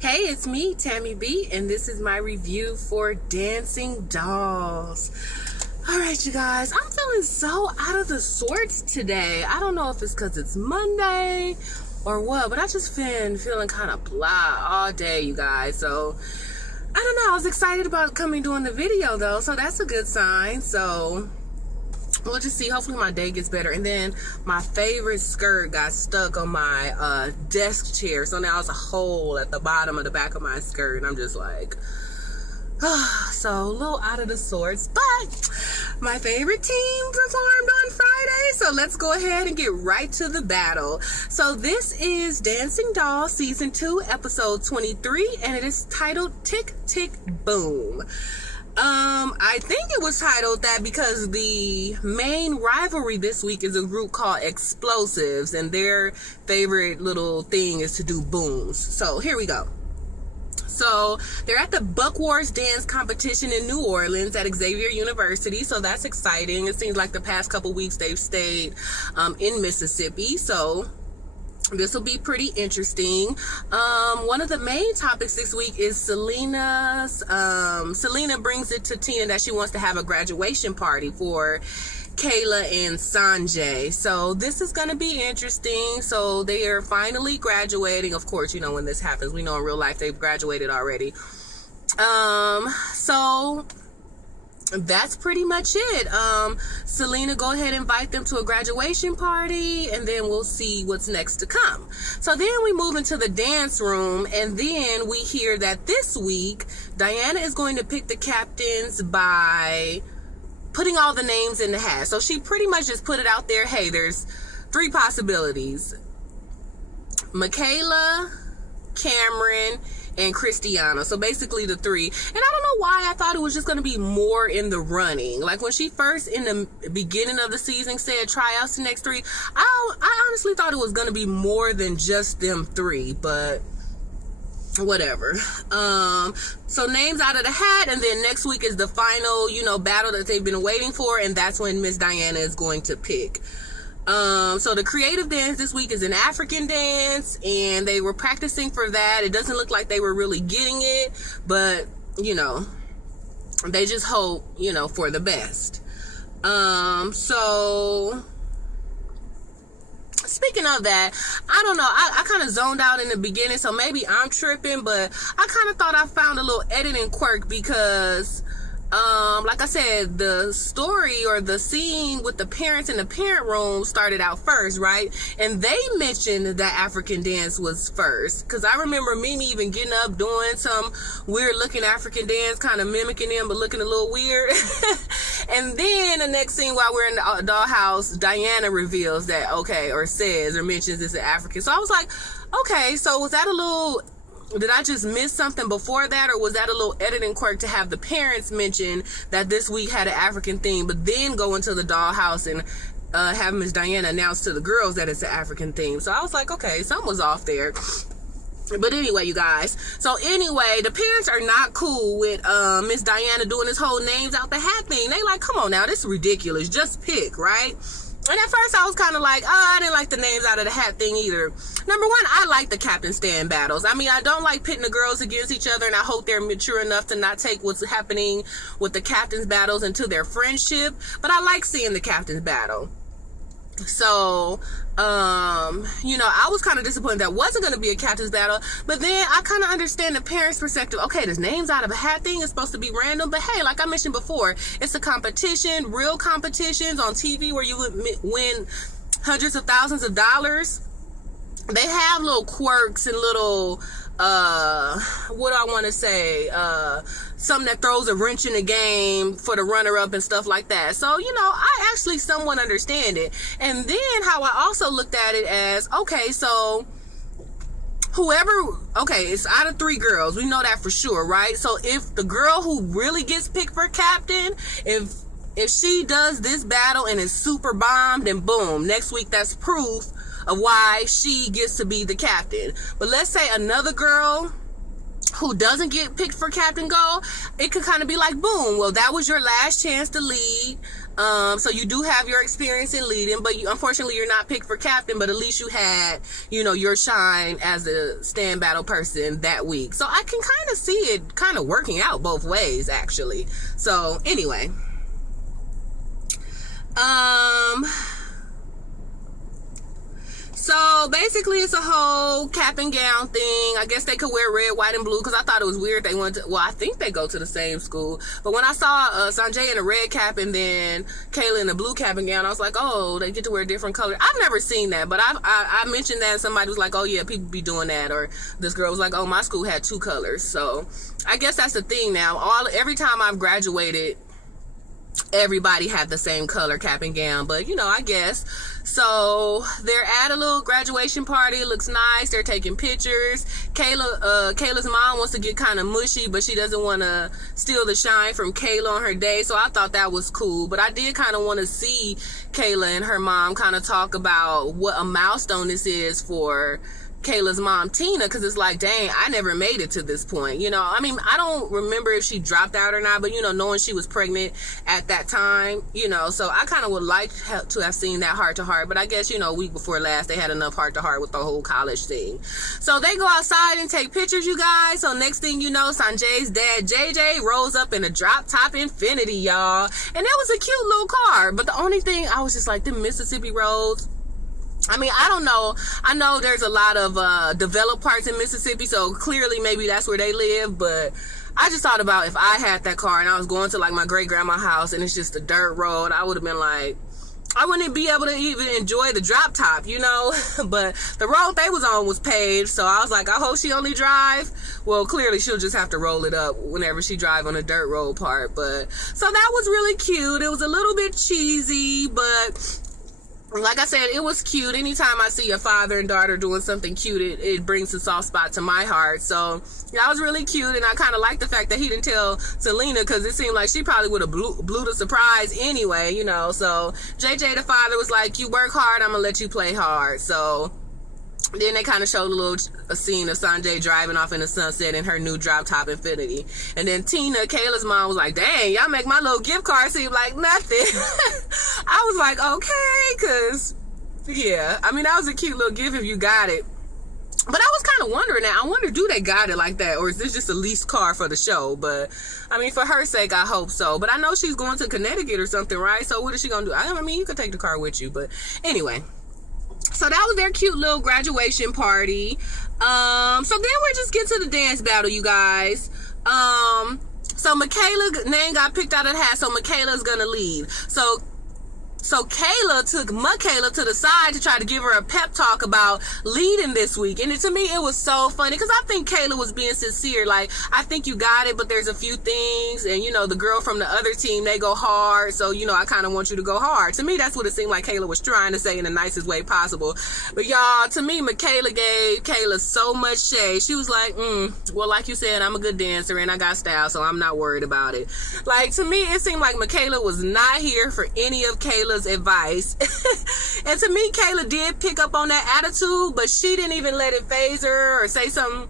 Hey, it's me, Tammy B, and this is my review for Dancing Dolls. Alright, you guys, I'm feeling so out of the sorts today. I don't know if it's because it's Monday or what, but I just been feeling kind of blah all day, you guys. So, I don't know. I was excited about coming doing the video, though, so that's a good sign. So, we'll just see. Hopefully my day gets better. And then my favorite skirt got stuck on my desk chair, so now it's a hole at the bottom of the back of my skirt, and I'm just like, so a little out of the sorts. But my favorite team performed on Friday, so let's go ahead and get right to the battle. So this is Dancing Dolls Season 2, Episode 23, and it is titled Tick Tick Boom. I think it was titled that because the main rivalry this week is a group called Explosives, and their favorite little thing is to do booms. So here we go. So they're at the Buck Wars dance competition in New Orleans at Xavier University, so that's exciting. It seems like the past couple weeks they've stayed in Mississippi, so this will be pretty interesting. One of the main topics this week is Selena brings it to Tina that she wants to have a graduation party for Kayla and Sanjay. So this is going to be interesting. So they are finally graduating. Of course, you know, when this happens, we know in real life they've graduated already. So that's pretty much it. Selena, go ahead and invite them to a graduation party, and then we'll see what's next to come. So then we move into the dance room, and then we hear that this week Diana is going to pick the captains by putting all the names in the hat. So she pretty much just put it out there. Hey, there's 3 possibilities: Michaela, Cameron, and Christiana. So basically the 3. And I don't know why I thought it was just going to be more in the running. Like when she first in the beginning of the season said tryouts the next 3, I honestly thought it was going to be more than just them 3, but whatever. So names out of the hat, and then next week is the final, battle that they've been waiting for, and that's when Miss Diana is going to pick. So the creative dance this week is an African dance, and they were practicing for that. It doesn't look like they were really getting it, but, they just hope, for the best. So speaking of that, I don't know, I kind of zoned out in the beginning, so maybe I'm tripping, but I kind of thought I found a little editing quirk because like I said, the story or the scene with the parents in the parent room started out first, right? And they mentioned that African dance was first, because I remember Mimi even getting up doing some weird looking African dance, kind of mimicking them but looking a little weird. And then the next scene, while we're in the dollhouse, Diana reveals that, says or mentions it's an African. So I was like, okay, so was that a little, did I just miss something before that, or was that a little editing quirk to have the parents mention that this week had an African theme, but then go into the dollhouse and have Miss Diana announce to the girls that it's an African theme? So I was like, okay, something was off there. But anyway, you guys, the parents are not cool with Miss Diana doing this whole names out the hat thing. They like, come on now, this is ridiculous, just pick, right? And at first I was kind of like, I didn't like the names out of the hat thing either. Number one, I like the captain stand battles. I mean, I don't like pitting the girls against each other, and I hope they're mature enough to not take what's happening with the captain's battles into their friendship. But I like seeing the captain's battle. So, I was kind of disappointed that wasn't going to be a captain's battle, but then I kind of understand the parents' perspective. Okay, this names out of a hat thing is supposed to be random, but hey, like I mentioned before, it's a competition, real competitions on TV where you would win hundreds of thousands of dollars. They have little quirks and little, what do I want to say, something that throws a wrench in the game for the runner-up and stuff like that. So, I actually somewhat understand it. And then how I also looked at it as, so it's out of 3 girls. We know that for sure, right? So if the girl who really gets picked for captain, if she does this battle and is super bombed, then boom, next week that's proof of why she gets to be the captain. But let's say another girl who doesn't get picked for captain go, it could kind of be like, boom, well, that was your last chance to lead. So you do have your experience in leading, but unfortunately you're not picked for captain, but at least you had, your shine as a stand battle person that week. So I can kind of see it kind of working out both ways, actually. So anyway, so basically it's a whole cap and gown thing. I guess they could wear red, white, and blue, because I thought it was weird they went to, well, I think they go to the same school. But when I saw Sanjay in a red cap and then Kayla in a blue cap and gown, I was like, oh, they get to wear different colors. I've never seen that, but I mentioned that and somebody was like, oh yeah, people be doing that. Or this girl was like, oh, my school had 2 colors. So I guess that's the thing now. Every time I've graduated, everybody had the same color cap and gown, but I guess. So they're at a little graduation party. It looks nice. They're taking pictures. Kayla's mom wants to get kind of mushy, but she doesn't want to steal the shine from Kayla on her day. So I thought that was cool, but I did kind of want to see Kayla and her mom kind of talk about what a milestone this is for Kayla's mom, Tina, because it's like, dang, I never made it to this point. I mean, I don't remember if she dropped out or not, but knowing she was pregnant at that time, so I kind of would like to have seen that heart to heart, but I guess, week before last, they had enough heart to heart with the whole college thing. So they go outside and take pictures, you guys. So next thing you know, Sanjay's dad, JJ, rolls up in a drop top Infinity, y'all, and it was a cute little car. But the only thing, I was just like, the Mississippi roads, I mean, I don't know. I know there's a lot of developed parts in Mississippi, so clearly maybe that's where they live, but I just thought about if I had that car and I was going to like my great grandma's house and it's just a dirt road, I would have been like, I wouldn't be able to even enjoy the drop top, but the road they was on was paved, so I was like, I hope she only drive. Well, clearly she'll just have to roll it up whenever she drive on a dirt road part, but so that was really cute. It was a little bit cheesy, but like I said, it was cute. Anytime I see a father and daughter doing something cute, it brings a soft spot to my heart. So that was really cute, and I kind of like the fact that he didn't tell Selena, because it seemed like she probably would have blew the surprise anyway, So JJ, the father, was like, you work hard, I'm gonna let you play hard. So then they kind of showed a scene of Sanjay driving off in the sunset in her new drop top Infinity. And then Tina, Kayla's mom, was like, dang, y'all make my little gift card seem like nothing. I was like, okay, because, yeah, I mean, that was a cute little gift if you got it. But I was kind of wondering now, I wonder, do they got it like that? Or is this just a leased car for the show? But, I mean, for her sake, I hope so. But I know she's going to Connecticut or something, right? So what is she going to do? I mean, you could take the car with you. But anyway. So that was their cute little graduation party. So then we just get to the dance battle, you guys. So Michaela's name got picked out of the hat, so Michaela's gonna lead. So Kayla took Michaela to the side to try to give her a pep talk about leading this week. And to me, it was so funny because I think Kayla was being sincere. Like, I think you got it, but there's a few things. And, the girl from the other team, they go hard. So, I kind of want you to go hard. To me, that's what it seemed like Kayla was trying to say in the nicest way possible. But, y'all, to me, Michaela gave Kayla so much shade. She was like, well, like you said, I'm a good dancer and I got style, so I'm not worried about it. Like, to me, it seemed like Michaela was not here for any of Kayla's advice. And to me, Kayla did pick up on that attitude, but she didn't even let it faze her or say something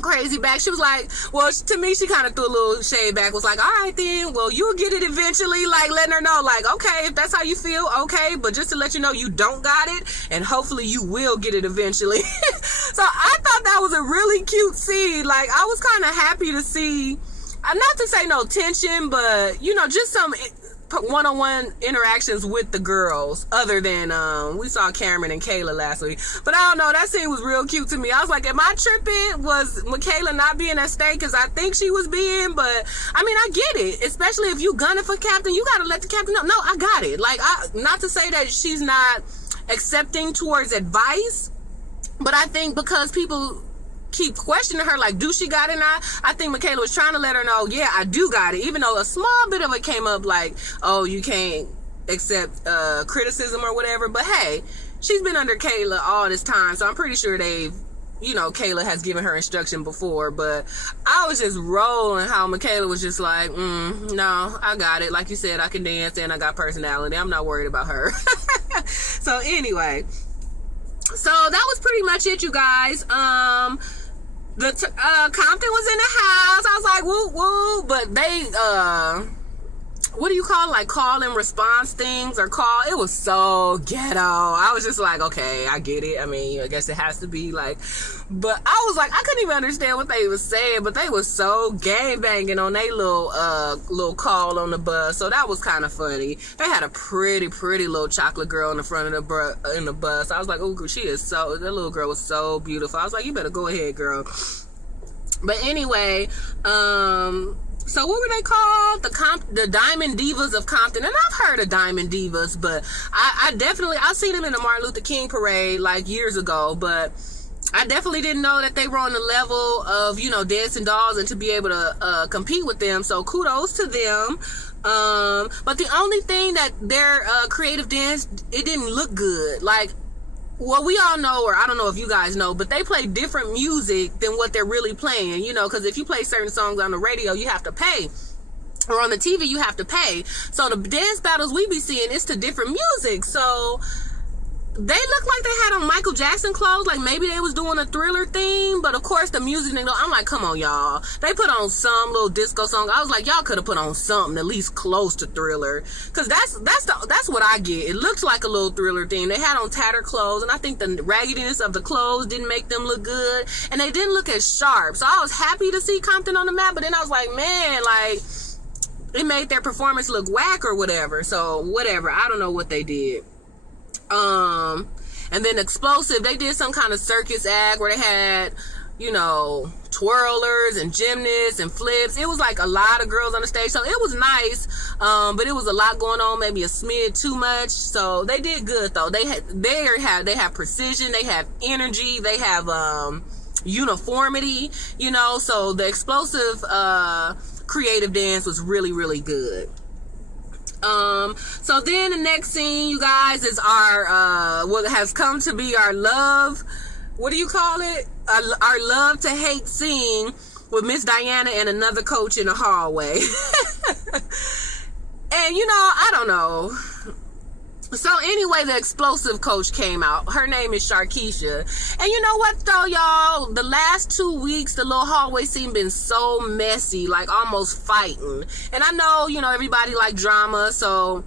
crazy back. She was like, well, to me, she kind of threw a little shade back, was like, all right then, well, you'll get it eventually, like letting her know, like, okay, if that's how you feel, okay, but just to let you know, you don't got it, and hopefully you will get it eventually. So I thought that was a really cute scene. Like, I was kind of happy to see, not to say no tension, but just some one-on-one interactions with the girls, other than we saw Cameron and Kayla last week. But I don't know, that scene was real cute to me. I was like, am I tripping? Was Michaela not being at stake? Because I think she was being, but I mean, I get it, especially if you gunning for captain, you gotta let the captain know. No, I got it. Like, not to say that she's not accepting towards advice, but I think because people keep questioning her, like, do she got it now? I think Michaela was trying to let her know, yeah, I do got it, even though a small bit of it came up like, oh, you can't accept criticism or whatever. But hey, she's been under Kayla all this time, so I'm pretty sure Kayla has given her instruction before. But I was just rolling how Michaela was just like, no, I got it. Like you said, I can dance and I got personality. I'm not worried about her. So anyway, so that was pretty much it, you guys. Compton was in the house. I was like, woo woo, but they what do you call it? Like call and response things or call. It was so ghetto. I was just like, okay, I get it. I mean, I guess it has to be like, but I was like, I couldn't even understand what they was saying, but they was so gang banging on their little call on the bus. So that was kind of funny. They had a pretty little chocolate girl in the front of the bus. I was like, oh, that little girl was so beautiful. I was like, you better go ahead, girl. But anyway, so what were they called? The Diamond Divas of Compton. And I've heard of Diamond Divas, but I've seen them in the Martin Luther King parade like years ago, but I definitely didn't know that they were on the level of, Dancing Dolls and to be able to compete with them. So kudos to them. But the only thing that their creative dance, it didn't look good. Like, well, we all know, or I don't know if you guys know, but they play different music than what they're really playing, because if you play certain songs on the radio, you have to pay. Or on the TV, you have to pay. So the dance battles we be seeing is to different music. So they look like they had on Michael Jackson clothes, like maybe they was doing a Thriller theme, but of course the music, I'm like, come on, y'all. They put on some little disco song. I was like, y'all could have put on something at least close to Thriller, because that's what I get. It looks like a little Thriller theme. They had on tattered clothes, and I think the raggediness of the clothes didn't make them look good, and they didn't look as sharp. So I was happy to see Compton on the map, but then I was like, man, like, it made their performance look whack or whatever. So whatever, I don't know what they did. And then Explosive, they did some kind of circus act where they had, twirlers and gymnasts and flips. It was like a lot of girls on the stage, so it was nice, but it was a lot going on, maybe a smidge too much. So they did good though. They have precision, they have energy, they have uniformity, so the Explosive creative dance was really good. So then the next scene, you guys, is our what has come to be our love, what do you call it? Our love to hate scene with Miss Diana and another coach in the hallway. And I don't know. So anyway, the Explosive coach came out. Her name is Sharkeisha. And you know what though, y'all? The last 2 weeks, the little hallway scene been so messy, like almost fighting. And I know, everybody like drama, so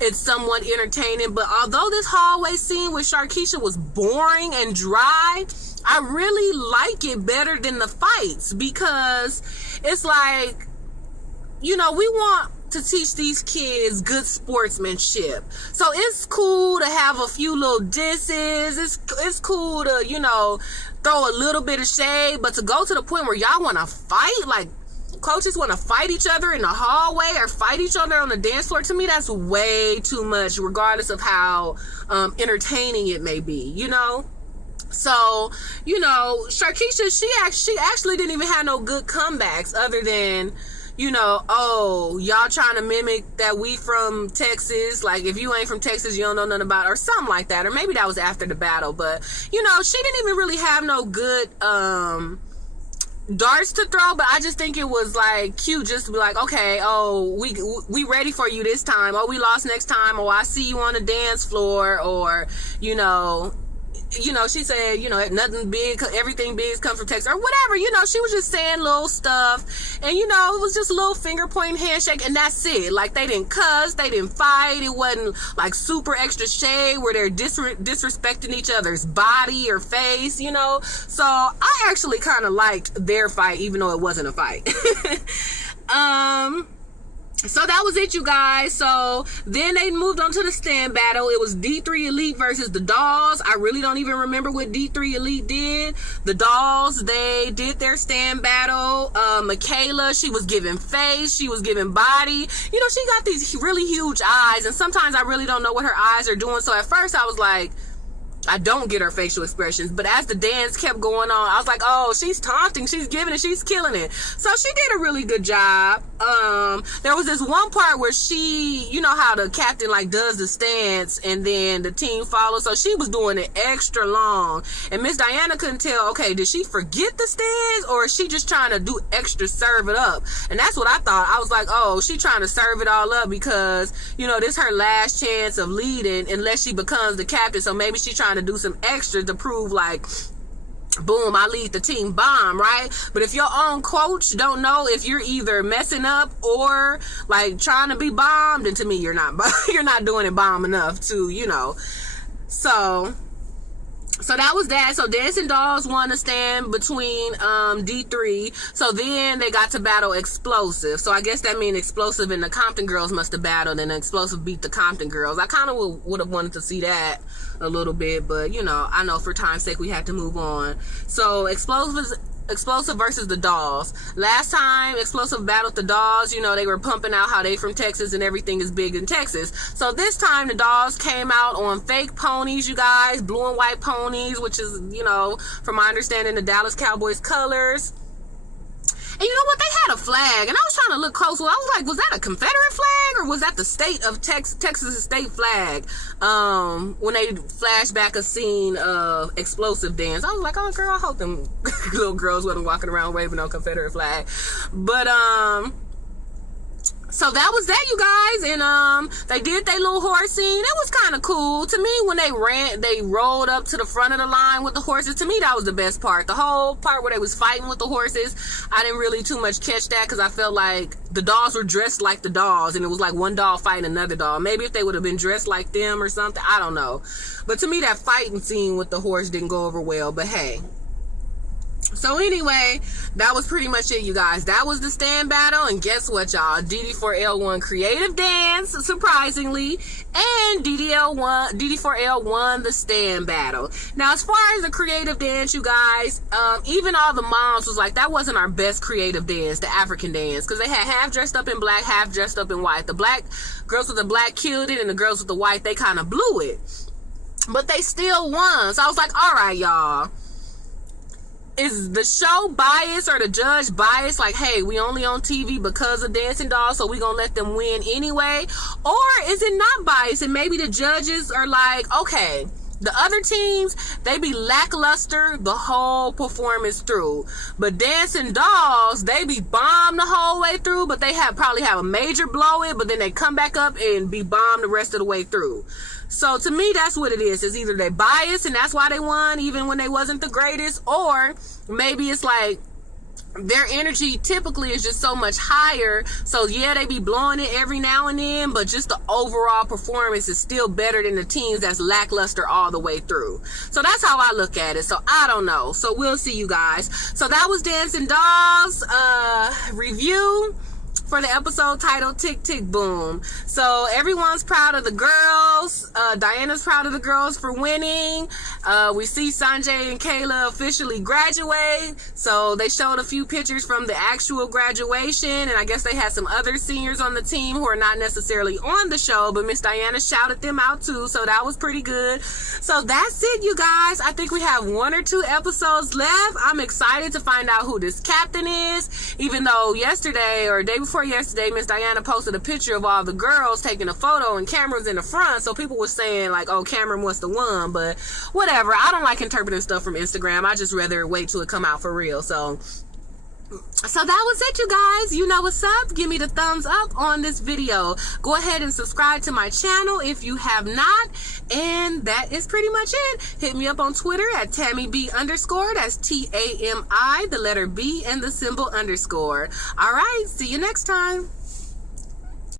it's somewhat entertaining. But although this hallway scene with Sharkeisha was boring and dry, I really like it better than the fights, because it's like, we want to teach these kids good sportsmanship. So it's cool to have a few little disses. It's cool to, throw a little bit of shade, but to go to the point where y'all want to fight, like coaches want to fight each other in the hallway or fight each other on the dance floor, to me that's way too much, regardless of how entertaining it may be, So, Sharkeisha, she actually didn't even have no good comebacks other than, oh, y'all trying to mimic that we from Texas. Like, if you ain't from Texas, you don't know nothing about it, or something like that. Or maybe that was after the battle. But, she didn't even really have no good darts to throw. But I just think it was, like, cute just to be like, okay, oh, we ready for you this time. Oh, we lost next time. Oh, I see you on the dance floor. Or, she said, nothing big, everything big comes from Texas, or whatever, she was just saying little stuff, and, it was just a little finger pointing handshake, and that's it. Like, they didn't cuss, they didn't fight, it wasn't, like, super extra shade where they're disrespecting each other's body or face, so I actually kind of liked their fight, even though it wasn't a fight. So that was it, you guys. So then they moved on to the stand battle. It was D3 Elite versus the Dolls. I really don't even remember what D3 Elite did. The Dolls, they did their stand battle. Michaela, she was giving face, she was giving body. She got these really huge eyes, and sometimes I really don't know what her eyes are doing. So at first I was like, I don't get her facial expressions, but as the dance kept going on, I was like, oh, she's taunting, she's giving it, she's killing it. So she did a really good job. There was this one part where she, how the captain like does the stance and then the team follows, so she was doing it extra long, and Miss Diana couldn't tell, okay, did she forget the stance or is she just trying to do extra serve it up? And that's what I thought. I was like, oh, she trying to serve it all up because this her last chance of leading unless she becomes the captain, so maybe she trying to do some extra to prove like boom, I lead the team, bomb, right? But if your own coach don't know if you're either messing up or like trying to be bombed, then to me you're not you're not doing it bomb enough to, you know. So that was that. So Dancing Dolls won a stand between D3. So then they got to battle Explosive. So I guess that means Explosive and the Compton Girls must have battled, and Explosive beat the Compton Girls. I kind of would have wanted to see that a little bit, but you know, I know for time's sake we had to move on. So Explosive versus the Dolls. Last time Explosive battled the Dolls, you know, they were pumping out how they from Texas and everything is big in Texas. So this time the Dolls came out on fake ponies, you guys, blue and white ponies, which is, you know, from my understanding, the Dallas Cowboys colors. And you know what? They had a flag, and I was trying to look close. Well, I was like, was that a Confederate flag, or was that the state of Texas state flag? When they flashed back a scene of Explosive dance, I was like, oh girl, I hope them little girls wasn't walking around waving on Confederate flag. But so that was that, you guys. And they did their little horse scene. It was kind of cool to me when they rolled up to the front of the line with the horses. To me, that was the best part. The whole part where they was fighting with the horses, I didn't really too much catch that, because I felt like the dolls were dressed like the dolls, and it was like one doll fighting another doll. Maybe if they would have been dressed like them or something, I don't know. But to me, that fighting scene with the horse didn't go over well. But hey. So anyway, that was pretty much it, you guys. That was the stand battle, and guess what, y'all? DD4L won Creative Dance, surprisingly, and DD4L won the stand battle. Now, as far as the Creative Dance, you guys, even all the moms was like, that wasn't our best Creative Dance, the African dance, because they had half dressed up in black, half dressed up in white. The black girls with the black killed it, and the girls with the white, they kind of blew it. But they still won. So I was like, all right, y'all. Is the show biased or the judge biased? Like, hey, we only on TV because of Dancing Dolls, so we gonna let them win anyway? Or is it not biased, and maybe the judges are like, okay, the other teams, they be lackluster the whole performance through, but Dancing Dolls, they be bombed the whole way through, but they probably have a major blow it, but then they come back up and be bombed the rest of the way through. So to me, that's what it is. It's either they biased and that's why they won even when they wasn't the greatest, or maybe it's like their energy typically is just so much higher. So yeah, they be blowing it every now and then, but just the overall performance is still better than the teams that's lackluster all the way through. So that's how I look at it. So I don't know. So we'll see, you guys. So that was Dancing Dolls review for the episode titled Tick Tick Boom. So everyone's proud of the girls. Diana's proud of the girls for winning. We see Sanjay and Kayla officially graduate. So they showed a few pictures from the actual graduation, and I guess they had some other seniors on the team who are not necessarily on the show, but Miss Diana shouted them out too, so that was pretty good. So that's it, you guys. I think we have 1 or 2 episodes left. I'm excited to find out who this captain is, even though yesterday or day before yesterday, Miss Diana posted a picture of all the girls taking a photo and cameras in the front, so people were saying like, oh, Cameron must have won, but whatever. I don't like interpreting stuff from Instagram. I just rather wait till it come out for real. So that was it, you guys. You know what's up. Give me the thumbs up on this video. Go ahead and subscribe to my channel if you have not. And that is pretty much it. Hit me up on Twitter at TammyB_. That's TAMI, the letter B, and the symbol _. All right. See you next time.